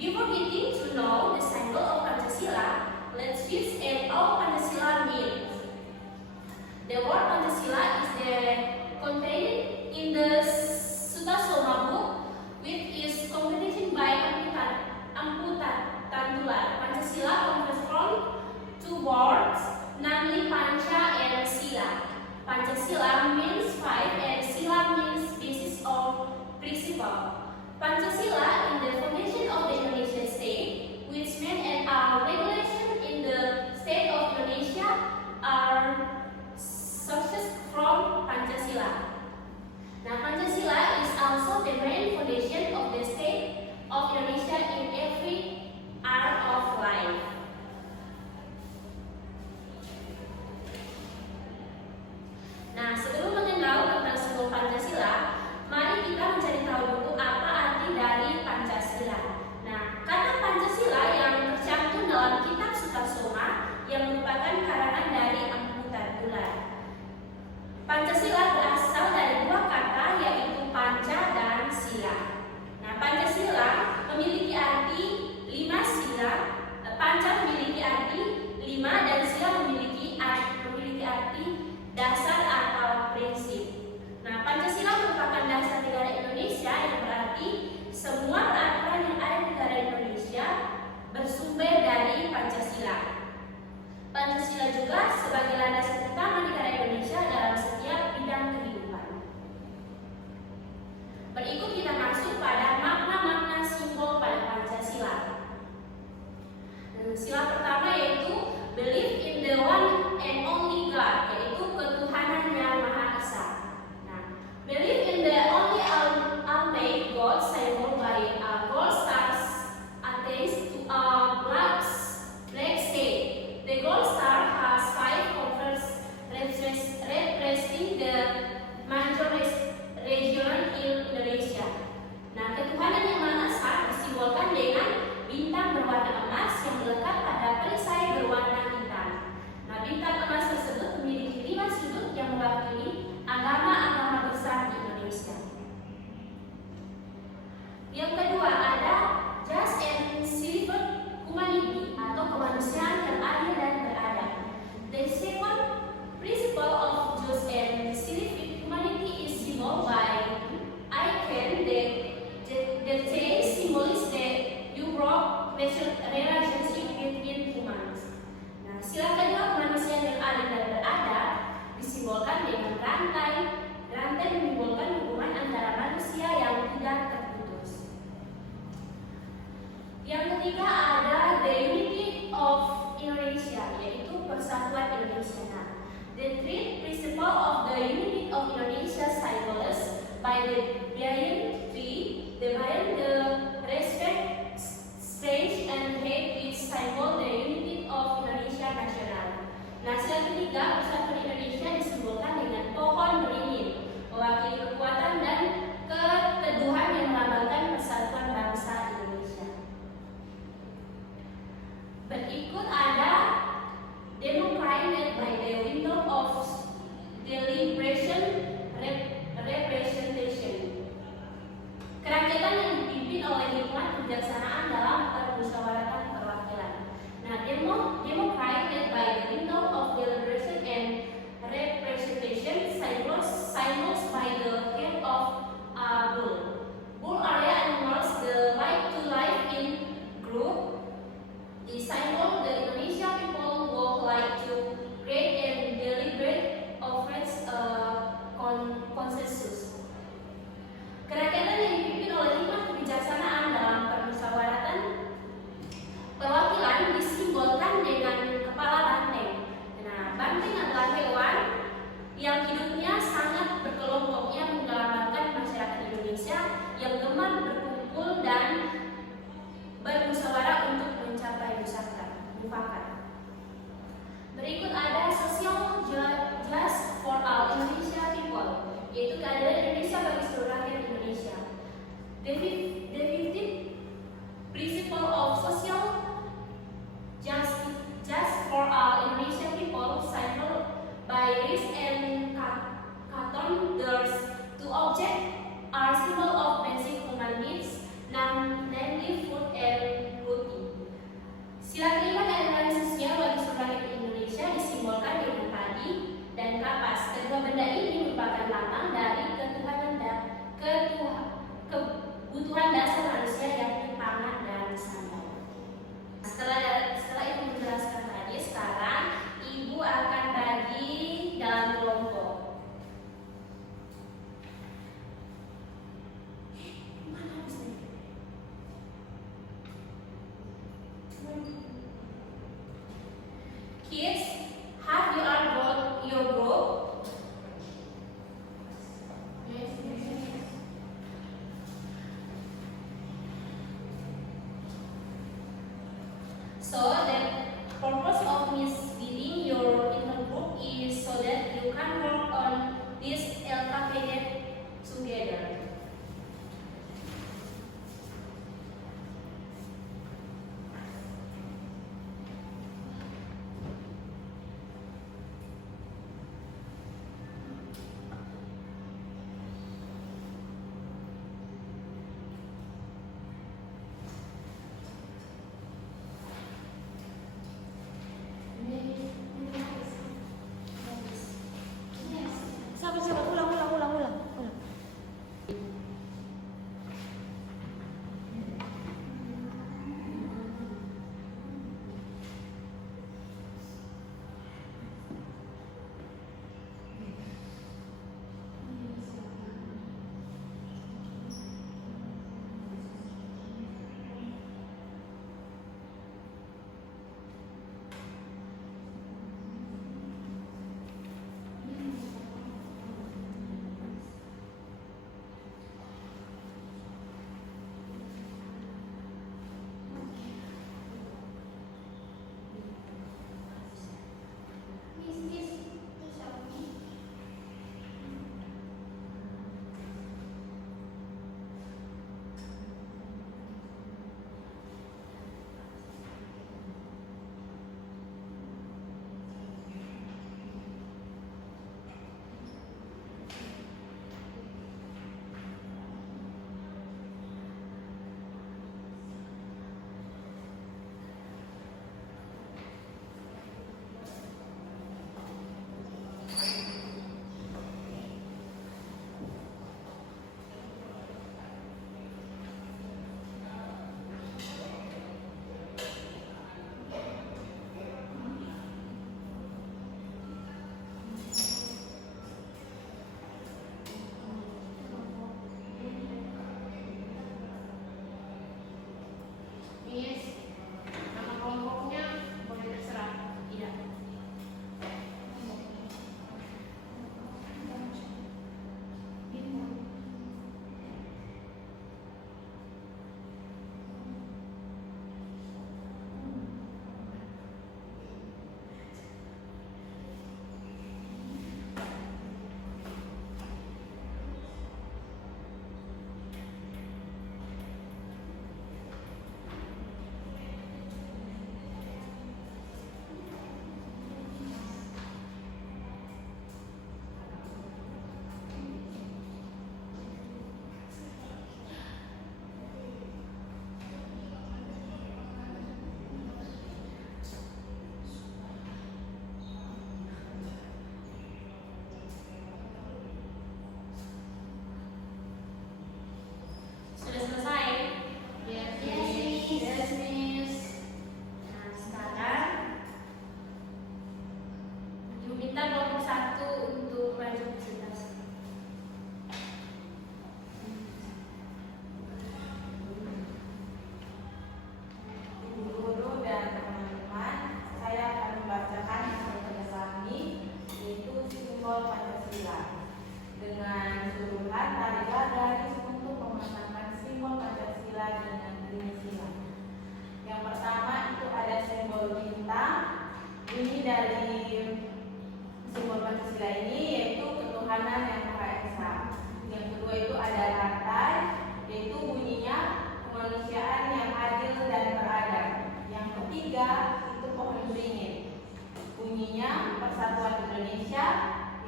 Before getting to know the symbol of Pancasila, let's first at all Pancasila means. The word Pancasila is contained in the Sutta Soma book, which is completed by Amputan Tantular. Pancasila comes from two words, namely Pancha and Sila. Pancasila means five and Sila means basis or principle. Pancasila is the foundation of the Indonesian state, which means and our regulation in the state of Indonesia are success from Pancasila. Now, Pancasila is also the main foundation of the state of Indonesia in every area of life. Nah, sebelum mengenal tentang simbol Pancasila, mari kita mencari tahu dulu apa arti dari Pancasila. Nah, kata Pancasila yang tercantum dalam kitab Sutta Soma yang merupakan karangan dari Amputan Tantular. Pancasila berasal dari dua kata yaitu panca dan sila. Nah, Pancasila memiliki arti 5 sila. Panca memiliki arti 5 dan sila memiliki arti dasar atau prinsip. Nah, Pancasila merupakan dasar negara Indonesia yang berarti semua peraturan yang ada di negara Indonesia bersumber dari Pancasila. Pancasila juga sebagai landasan utama negara Indonesia dalam setiap bidang kehidupan. Berikut kita masuk pada makna-makna simbol pada Pancasila. Sila pertama yaitu believe in the one and only God, yaitu ketuhanan yang Maha Esa. Nah, believe in the only Almighty God, symbol by gold stars attached to a black state. The gold star has 5 colors representing the major region in Indonesia. Nah, ketuhanan yang Maha Esa disimbolkan dengan bintang berwarna emas yang melekat pada perisai berwarna hitam. Nah, bintang emas tersebut memiliki 5 sudut yang mewakili agama-agama besar di Indonesia. Yang kedua ada just and civil humanity atau kemanusiaan yang adil dan beradab. The second principle of just and civil humanity is symbolized by icon the tail symbolize the Europe relationship between humans. Nah, sila kedua kemanusiaan yang adil dan beradab disimbolkan dengan rantai. Rantai menyimbolkan hubungan antara manusia yang tidak terputus. Yang ketiga ada the unity of Indonesia, yaitu persatuan Indonesia. Nah, the third principle of the unity of Indonesia symbolized by the giant tree, the respect, strength, and hate which symbol the unity of Indonesia nasional. Nah, sila ketiga persatuan Indonesia disimbolkan dengan pohon beringin, mewakili kekuatan dan keteduhan yang melambangkan persatuan bangsa Indonesia. Berikut ada democratic by the window of deliberation representation. garis untuk memasangkan simbol Pancasila dengan bunyi sila. Yang pertama itu ada simbol bintang. Bunyi dari simbol Pancasila ini yaitu ketuhanan yang Maha Esa. Yang kedua itu ada rantai, yaitu bunyinya kemanusiaan yang adil dan beradab. Yang ketiga itu pohon beringin, bunyinya persatuan Indonesia.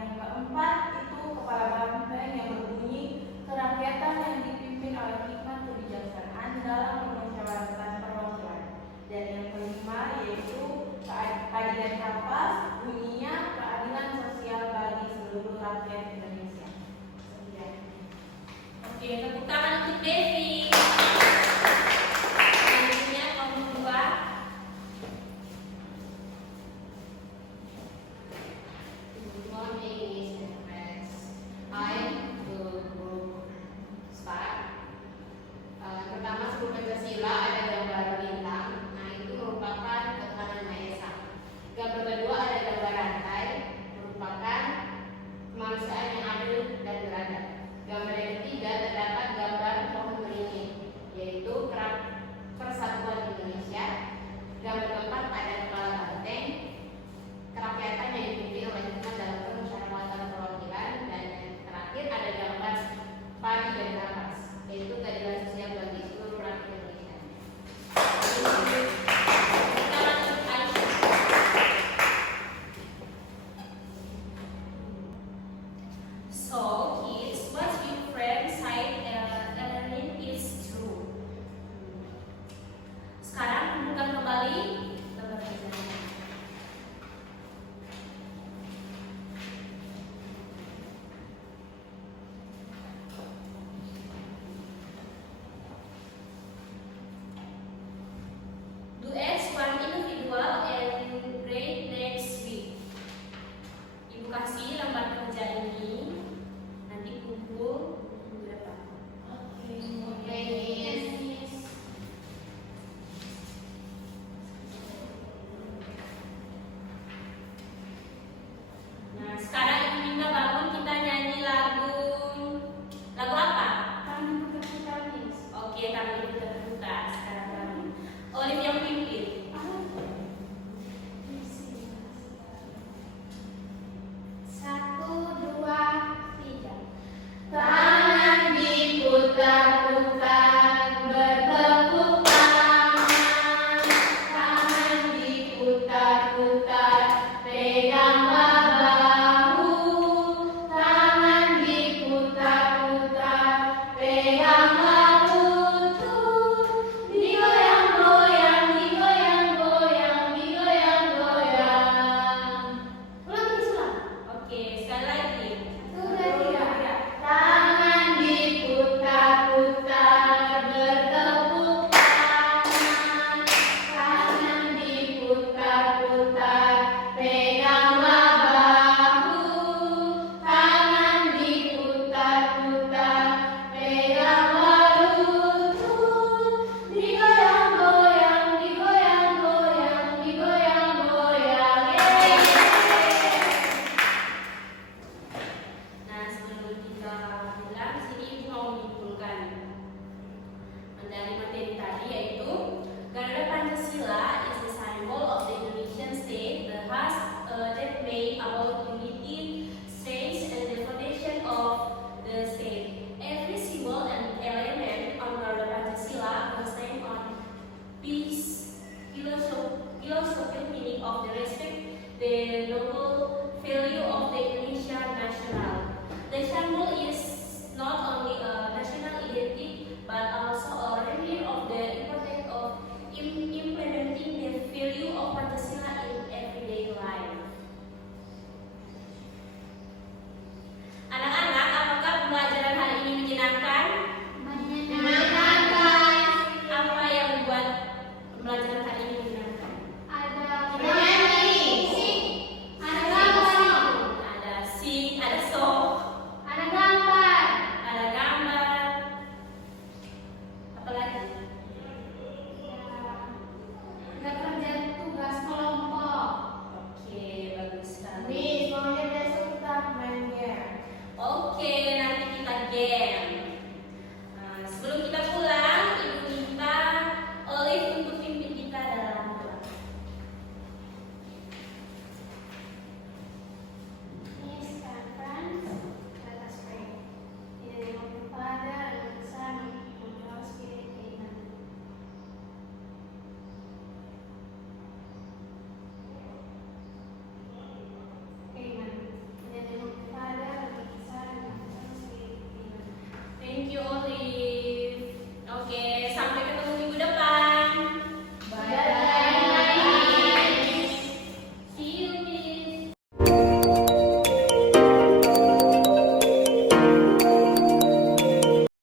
Yang keempat itu kepala banteng yang berbunyi kerakyatan yang dipimpin oleh hikmat kebijaksanaan dalam permusyawaratan perwakilan. Dan yang kelima yaitu keadilan kapas, bunyinya keadilan sosial bagi seluruh rakyat Indonesia. Sekian. Oke, tepuk tangan untuk Devi. Selanjutnya nomor 2. Good morning, Miss and friends. I will start. Pertama, sebelum Pancasila ada gambar bintang. Nah, itu merupakan ketuhanan Maha Esa. Gambar kedua ada gambar rantai, merupakan kemanusiaan yang adil dan beradab. Gambar yang ketiga terdapat gambar pohon beringin, yaitu persatuan Indonesia. Gambar keempat ada kepala banteng, kerakyatan yang dipimpin oleh hikmat dalam permusyawaratan perwakilan. Dan yang terakhir ada gambar padi dan kapas, yaitu keadilan sosial bagi seluruh rakyat Indonesia. Tepuk tangan untuk Aisyah. So, kids, what your friend said Ellen is true. Sekarang bukan kembali gambar pelajaran. Duets one individual and grade next week. Ibu kasih lembar kerja ini, nanti kumpul minggu depan. Oke, Miss. Nah, sekarang Ibu minta bangun kita nyanyi lagu apa? Kami berputar Miss. Oke, kami berputar sekarang kami. Olive yang pimpin. Satu, dua, tiga. Tangan diputar-putar, bertepuk tangan. Tangan diputar-putar, peganglah bahu. Tangan diputar-putar, peganglah